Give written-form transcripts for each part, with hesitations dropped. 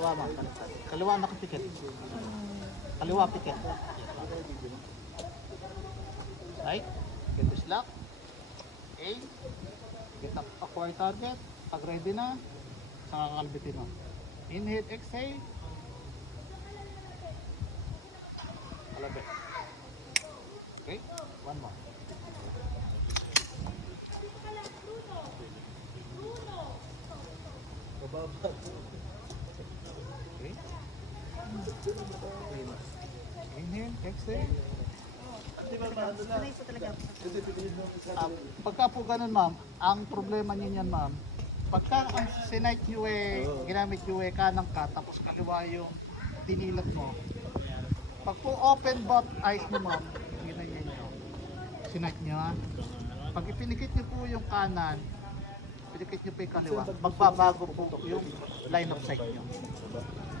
Kaliwa ma'am. Kaliwa nakapikit. Kaliwa pikit. Right? Get this lock. A. Get up acquire target. Pag ready na, saka kalbitin mo. Inhale, exhale. Kalabit. Okay? One more. Okay? Inhale, exhale. Sanay po talaga ako sa Pagka po ganun ma'am, ang problema niyo yan ma'am, pagka ang sinight nyo ginamit nyo kanang ka, tapos kaliwa yung dinilat mo, pag po open both eyes nyo ma'am, ginanyan nyo, sinight nyo ha, pag ipinikit nyo po yung kanan, pinikit nyo po yung kaliwa, magbabago po yung line of sight nyo.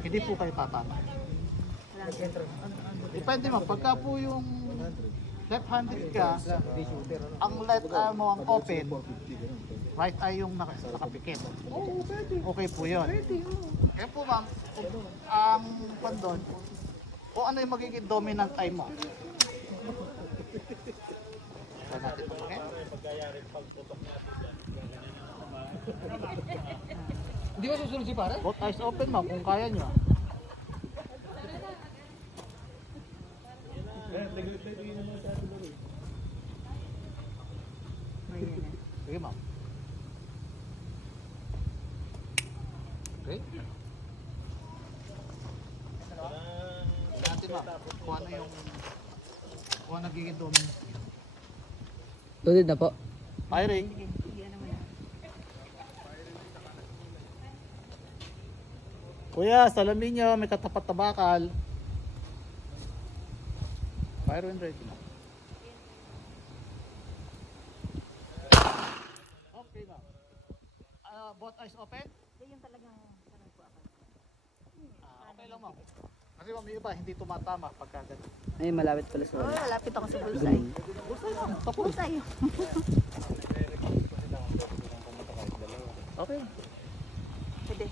Hindi po kayo tatama. Depende ma'am, pagka po yung left-handed ka, ang left eye mo ang open, right eye yung nakapikit. Okay po yun. Kaya po ma'am, ang pandon, kung ano yung magiging dominant eye mo. Kaya natin po, okay? Hindi ba susunod si pare? Both eyes open ma'am, kung kaya nyo. Sige ma'am. Okay. Tignan natin ma'am, kung ano yung nagiging dominant. Tunod na po. Firing. Kuya, salamin nyo, may katapat na bakal. Fire when ready. Okay ma'am. Both eyes open? yung talagang sanay po ako. Okay lang ma'am. Kasi ma'am, yung iba hindi tumatama pagka ganun. Ay, malapit pala sa Oh, malapit ako sa bulsay. Bulsay ma'am, tapos. Bulsay. Okay. Pwede.